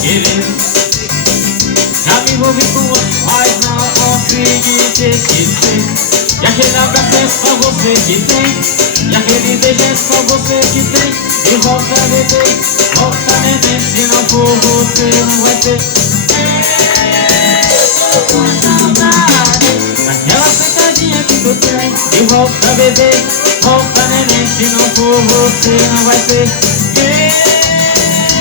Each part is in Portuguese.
querendo. Já me envolvi com outro, mas não consegui te esquecer. E aquele abraço é só você que tem, e aquele beijo é só você que tem. E volta bebê, volta neném, se não for você não vai ter. Eu tô com saudade daquela sentadinha que tu tem. E volta bebê, volta neném, se não for você não vai ter.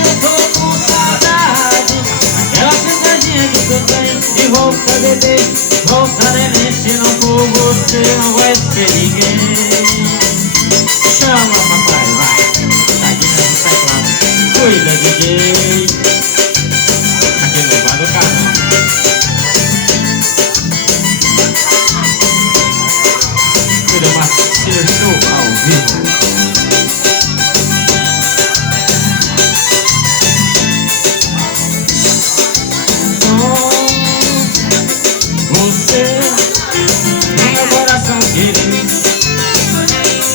Eu tô com saudade daquela sentadinha que tu tem. E volta bebê, volta neném, se não for você não vai ter ninguém. Chama papai, vai, tadinha no teclado, cuida DJ. Aqui no bar do canal. Cuida Marcelo Show ao vivo. Você, meu coração querido,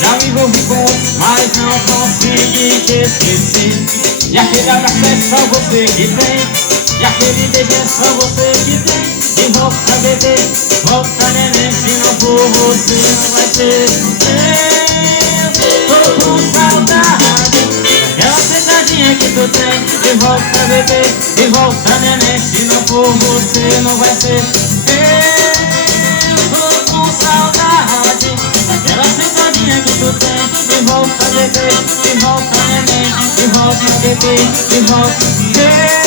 já me envolvi com outros, mas não consegui te esquecer. E aquele abraço é só você que tem, e aquele beijo é só você que tem. E volta bebê, volta neném, se não for você não vai ter. Eu tô com saudade daquela sentadinha que tu tem. E volta bebê, e volta neném, se não for você não vai ser. Eu tô com saudade daquela sentadinha que tu tem. E volta bebê, e volta neném, e volta bebê, e volta.